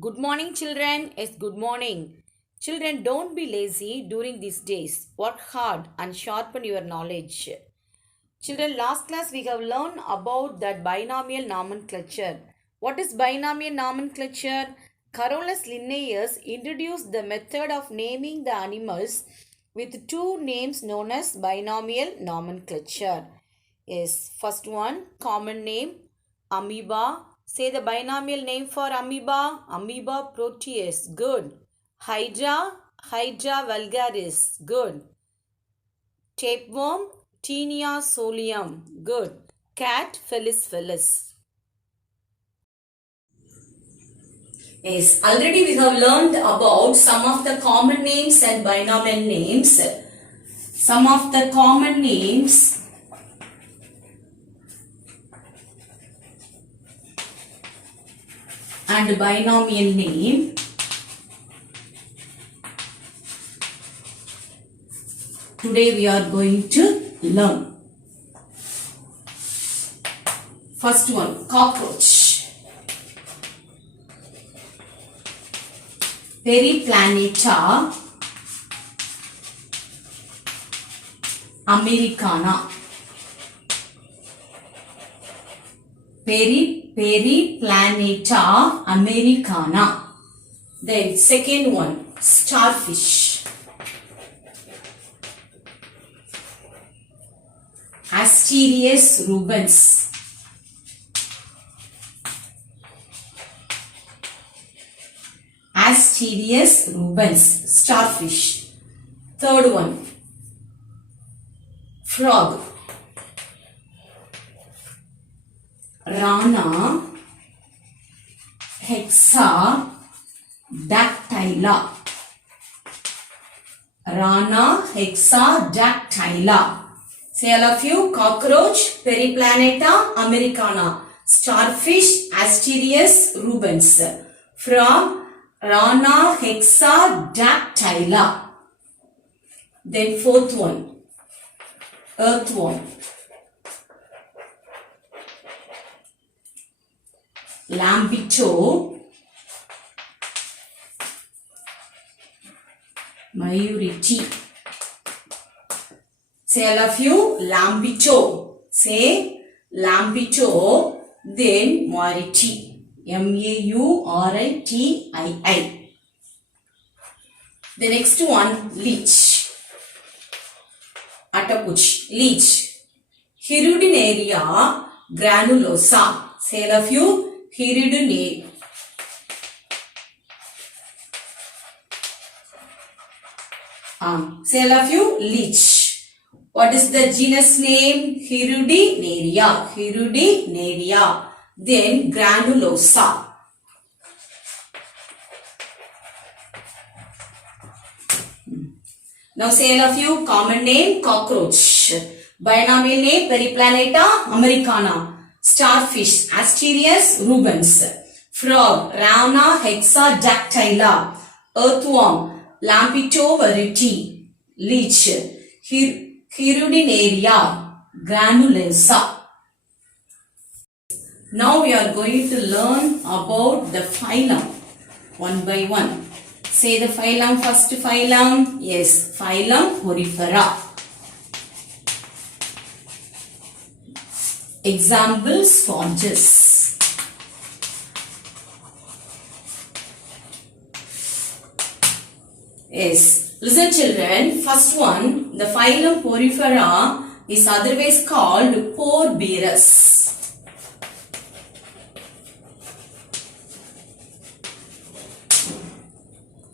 Good morning, children. Yes, good morning. Children, don't be lazy during these days. Work hard and sharpen your knowledge. Children, last class we have learned about that binomial nomenclature. What is binomial nomenclature? Carolus Linnaeus introduced the method of naming the animals with two names known as binomial nomenclature. Yes, first one, common name, amoeba. Say the binomial name for amoeba. Amoeba proteus. Good. Hydra. Hydra vulgaris. Good. Tapeworm. Taenia solium. Good. Cat. Felis felis. Yes, already we have learned about some of the common names and binomial names. Some of the common names and binomial name. Today we are going to learn. First one, cockroach. Periplaneta americana. Periplaneta americana. Then second one, starfish. Asterias rubens. Asterias rubens, starfish. Third one, frog. Rana hexadactyla. Rana hexadactyla. Say all of you, cockroach, Periplaneta americana, starfish, Asterias rubens, frog, Rana hexadactyla. Then fourth one, earthworm. Lambito Mayuriti. Say all of you, Lambito. Say Lambito, then Mauriti. Mauritii. The next one, leech. Attapuch, leech. Hirudinaria granulosa. Say all of you, Hirudine. Say all of you, leech. What is the genus name? Hirudinaria. Hirudinaria. Then granulosa. Now say all of you, common name, cockroach. Binomial name, Periplaneta americana. Starfish, Asterias rubens. Frog, Rana hexadactyla. Earthworm, Lambito Mayuriti. Leech, Hirudinaria granulosa. Now we are going to learn about the phylum one by one. Say the phylum, first phylum. Yes, phylum Porifera. Example, sponges. Yes, listen children. First one, the phylum Porifera is otherwise called pore bearers.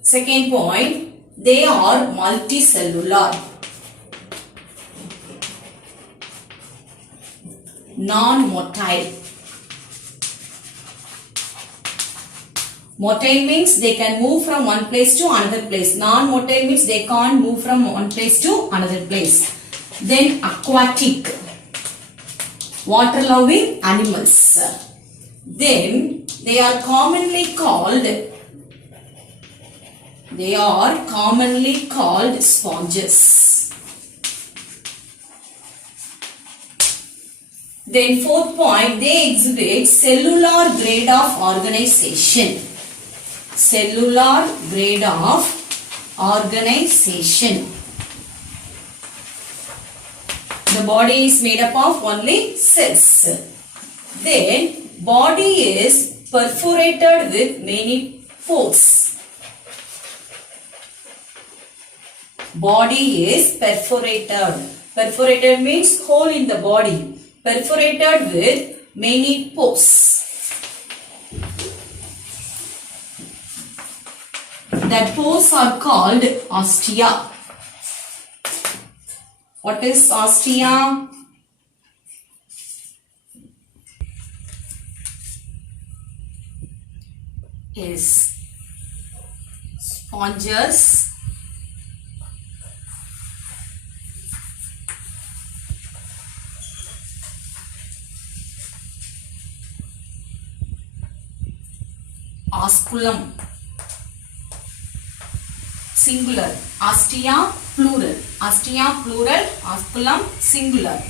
Second point, they are multicellular, non-motile. Motile means they can move from one place to another place. Non-motile means they can't move from one place to another place. Then aquatic, water-loving animals. Then they are commonly called sponges. Then fourth point, they exhibit cellular grade of organization. cellular grade of organization. The body is made up of only cells. Then body is perforated with many pores. Body is perforated. Perforated means hole in the body. Perforated with many pores. That pores are called ostia. What is ostia? Is sponges osculum singular, ostia plural, ostia plural, osculum singular.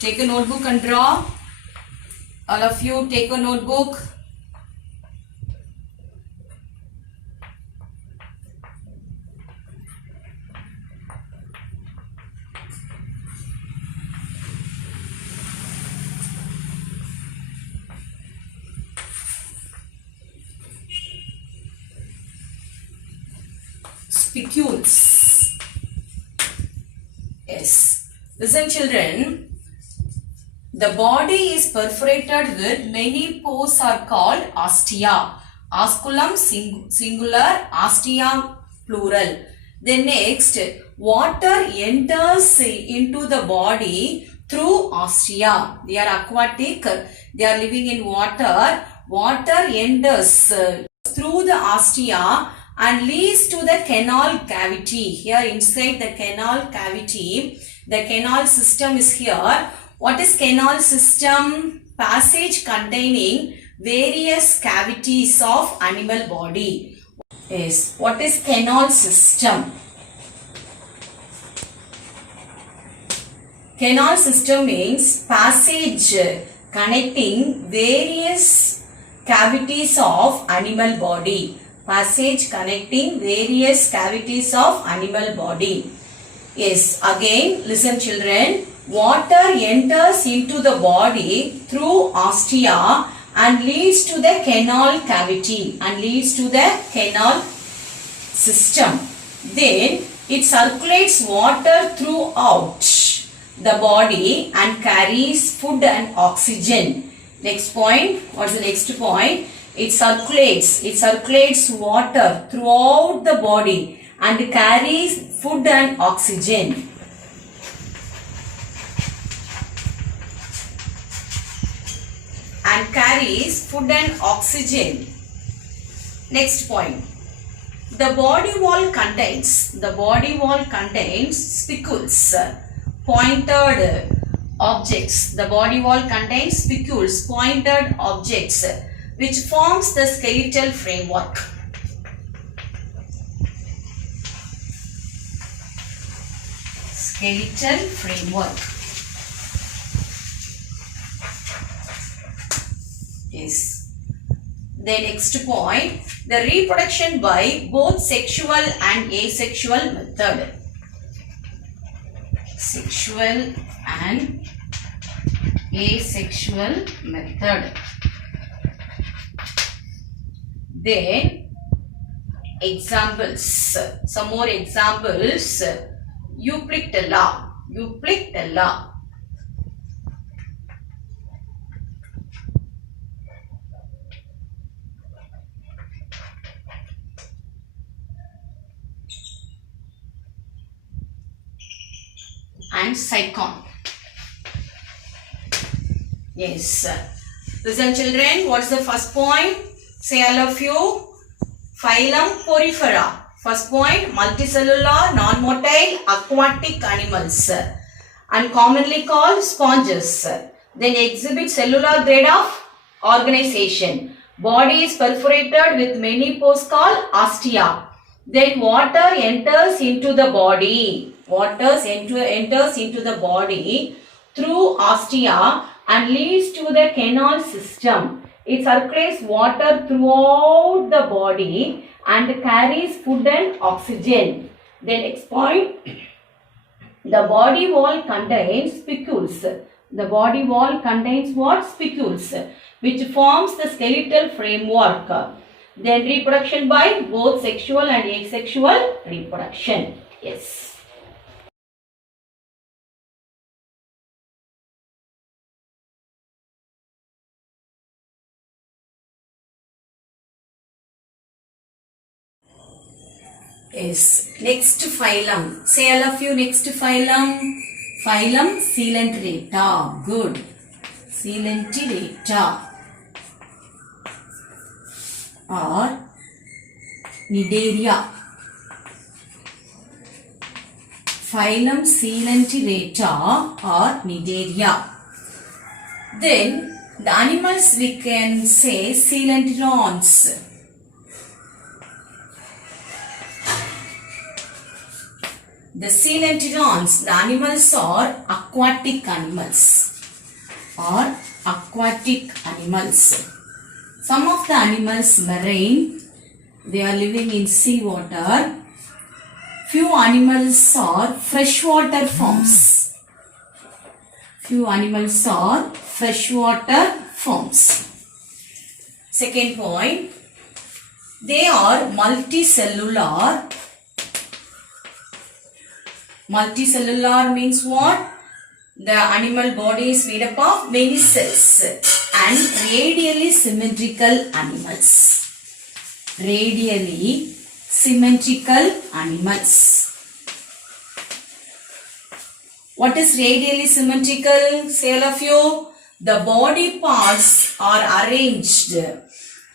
Take a notebook and draw. All of you take a notebook. Spicules. Yes. Listen children. The body is perforated with many pores are called ostia. Osculum singular, ostia plural. Then next, water enters into the body through ostia. They are aquatic. They are living in water. Water enters through the ostia and leads to the canal cavity. Here inside the canal cavity, the canal system is here. What is canal system? Passage containing various cavities of animal body. Yes. What is canal system? Canal system means passage connecting various cavities of animal body. Passage connecting various cavities of animal body. Yes. Again, listen children. Water enters into the body through ostia and leads to the canal cavity and leads to the canal system. Then it circulates water throughout the body and carries food and oxygen. Next point. What's the next point? It circulates water throughout the body and carries food and oxygen. And carries food and oxygen. Next point. The body wall contains spicules, pointed objects. The body wall contains spicules, pointed objects, which forms the skeletal framework. Skeletal framework. Yes. The next point, the reproduction by both sexual and asexual method. Sexual and asexual method. Then examples. Some more examples. Euplectella. And Sycon. Yes. Listen children, what's the first point? Say all of you. Phylum Porifera. First point, multicellular, non-motile, aquatic animals and commonly called sponges. Then exhibit cellular grade of organization. Body is perforated with many pores called ostia. Then water enters into the body. Enters into the body through ostia and leads to the canal system. It circulates water throughout the body and carries food and oxygen. Then next point, the body wall contains spicules. The body wall contains what? Spicules, which forms the skeletal framework. Then reproduction by both sexual and asexual reproduction. Yes. Yes. Next phylum. Say all of you next phylum. Phylum Coelenterata. Good. Coelenterata. Or Cnidaria. Phylum Coelenterata or Cnidaria. Then the animals we can say coelenterons. The coelenterons, the animals are aquatic animals. Some of the animals marine, they are living in sea water. Few animals are freshwater forms. Second point, they are multicellular. Multicellular means what? The animal body is made up of many cells and radially symmetrical animals. What is radially symmetrical? Say all of you. The body parts are arranged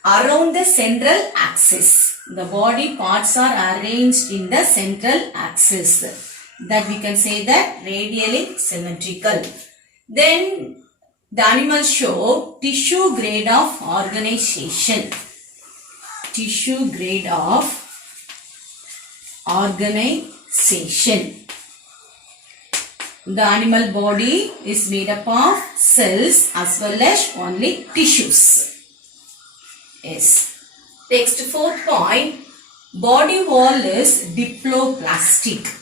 around the central axis. The body parts are arranged in the central axis. That we can say that radially symmetrical. Then the animals show tissue grade of organization. The animal body is made up of cells as well as only tissues. Yes. Next, fourth point, body wall is diploplastic.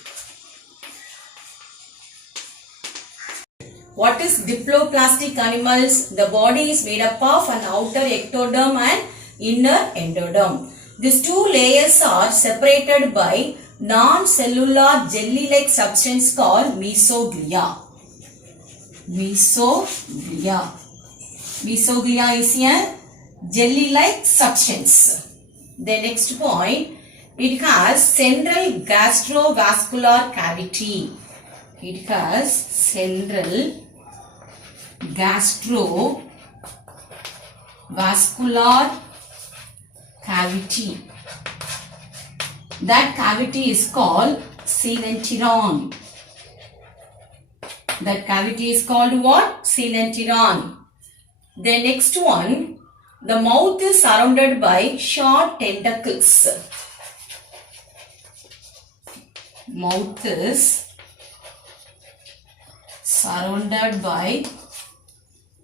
What is diploplastic animals? The body is made up of an outer ectoderm and inner endoderm. These two layers are separated by non-cellular jelly-like substance called mesoglea. Mesoglea is a jelly-like substance. The next point, it has central gastrovascular cavity. That cavity is called coelenteron. That cavity is called what? Coelenteron. The next one, the mouth is surrounded by short tentacles. Mouth is surrounded by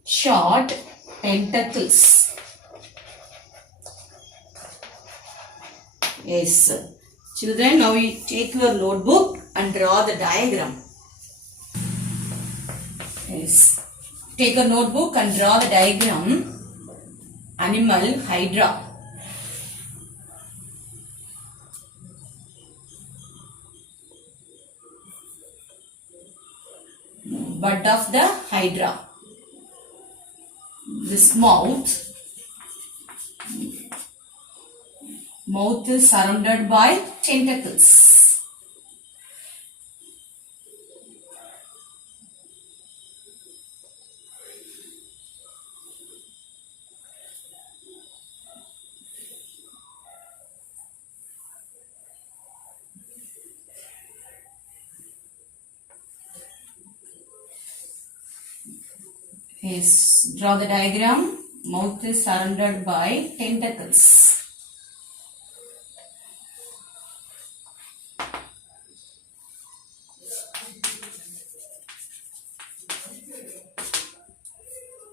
short tentacles. Yes. Children, now you take your notebook and draw the diagram. Yes. Take a notebook and draw the diagram. Animal hydra. Bud of the hydra. This mouth is surrounded by tentacles. Yes, draw the diagram. Mouth is surrounded by tentacles.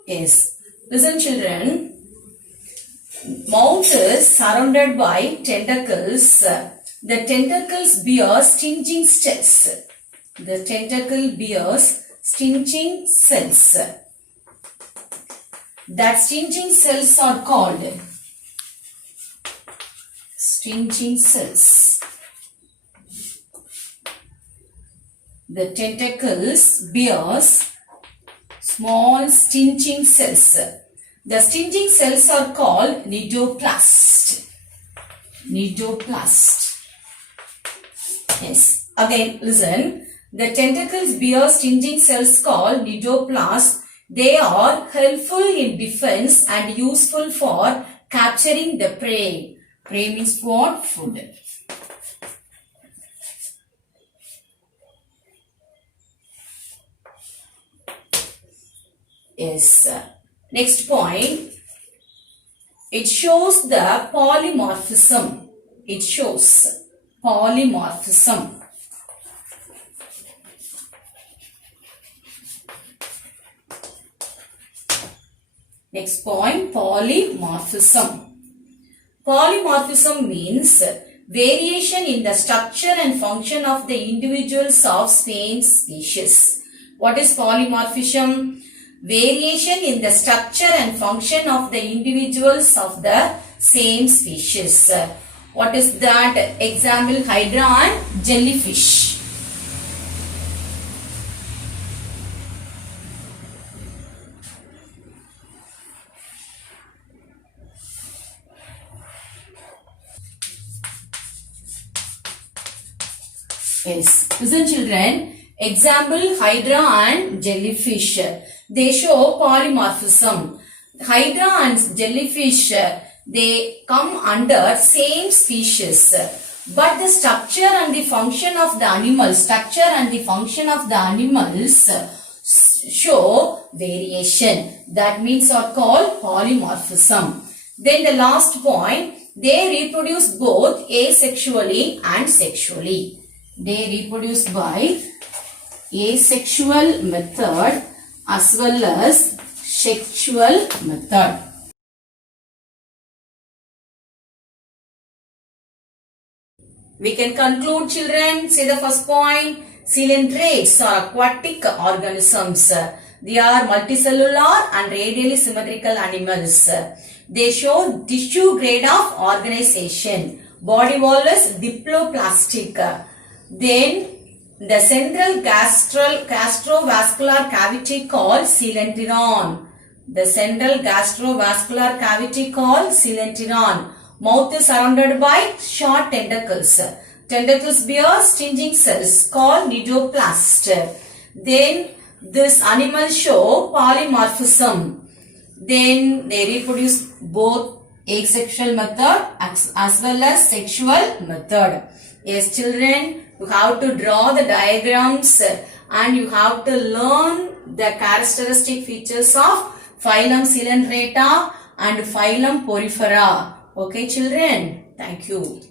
Yes. Listen children. Mouth is surrounded by tentacles. The tentacles bear stinging cells. The tentacle bears stinging cells. That stinging cells are called stinging cells. The tentacles bears small stinging cells. The stinging cells are called nidoplast. Nidoplast. Yes. Again, listen. The tentacles bear stinging cells called nidoplast. They are helpful in defense and useful for capturing the prey. Prey means what? Food. Yes. Next point. It shows the polymorphism. It shows polymorphism. Next point, polymorphism. Polymorphism means variation in the structure and function of the individuals of same species. What is polymorphism? Variation in the structure and function of the individuals of the same species. What is that? Example, hydra and jellyfish. Yes. Listen children. Example, hydra and jellyfish. They show polymorphism. Hydra and jellyfish, they come under same species. But the structure and the function of the animals, show variation. That means are called polymorphism. Then the last point, they reproduce both asexually and sexually. They reproduce by asexual method as well as sexual method. We can conclude children. See the first point. Coelentrates are aquatic organisms. They are multicellular and radially symmetrical animals. They show tissue grade of organization. Body wall is diploplastic. Then the central gastrovascular cavity called coelenteron. The central gastrovascular cavity called coelenteron. Mouth is surrounded by short tentacles. Tentacles bear stinging cells called nidoplast. Then this animal show polymorphism. Then they reproduce both asexual method as well as sexual method. Yes children, you have to draw the diagrams and you have to learn the characteristic features of phylum Coelenterata and phylum Porifera. Okay children, thank you.